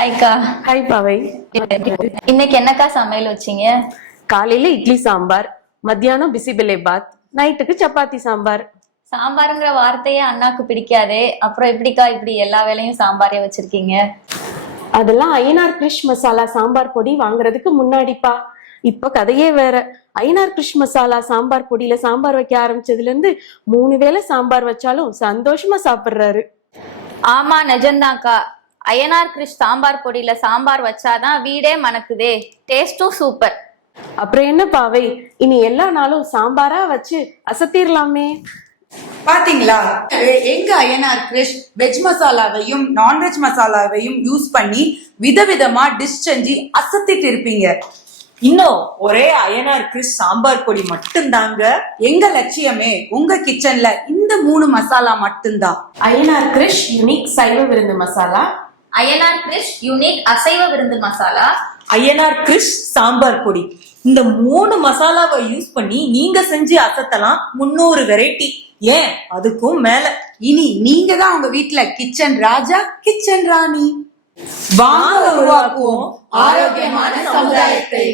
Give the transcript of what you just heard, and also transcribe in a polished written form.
ஹாய்க்கா. Hi பாவை. இன்னைக்கு என்னக்கா சமையல் வச்சீங்க? காலையில இட்லி சாம்பார், மத்தியானம் பிசிபெலே பாத், நைட்டுக்கு சப்பாத்தி சாம்பார். சாம்பாருங்கிற வார்த்தையே அண்ணாக்கு பிடிக்காதே, அப்புறம் எப்படிக்கா இப்படி எல்லா வேலையும் சாம்பாரே வச்சிருக்கீங்க? அதெல்லாம் ஐயனார் கிரிஷ் மசாலா சாம்பார் பொடி வாங்குறதுக்கு முன்னாடிப்பா. இப்ப கதையே வேற. ஐயனார் கிரிஷ் மசாலா சாம்பார் பொடியில சாம்பார் வைக்க ஆரம்பிச்சதுல இருந்து 3 வேளை சாம்பார் வச்சாலும் சந்தோஷமா சாப்பிடுறாரு. ஆமா, நிஜம்தான்க்கா. ஐயனார் கிரிஷ் சாம்பார் பொடியில சாம்பார் வச்சாதான் வீடே மணக்குதே. டேஸ்டும் சூப்பர். அப்புறம் என்ன பாவை, இனி எல்லா நாளும் சாம்பாரா வச்சு அசத்திரலாமே. பாத்தீங்களா, எங்க ஐயனார் கிரிஷ் வெஜ் மசாலாவையும் நான்வெஜ் மசாலாவையும் யூஸ் பண்ணி விதவிதமா டிஷ் செஞ்சு அசத்திட்டு இருப்பீங்க. இன்னும் ஒரே ஐயனார் கிரிஷ் சாம்பார் பொடி மட்டும்தாங்க எங்க லட்சியமே. உங்க கிச்சன்ல இந்த 3 மசாலா மட்டும்தான். ஐயனார் கிரிஷ் யுனிக் சைவ விருந்து மசாலா, ஐயனார் கிரிஷ் யூனிக் அசைவ விருந்து மசாலா, ஐயனார் கிரிஷ் சாம்பார் பொடி. இந்த 3 மசாலாவை யூஸ் பண்ணி நீங்க செஞ்சு அசத்தலாம் 300 வெரைட்டி, ஏன் அதுக்கும் மேல. இனி நீங்க தான் உங்க வீட்டுல கிச்சன் ராஜா, கிச்சன் ராணி. வாங்க உருவாக்குவோம் ஆரோக்கியமான சமுதாயத்தை.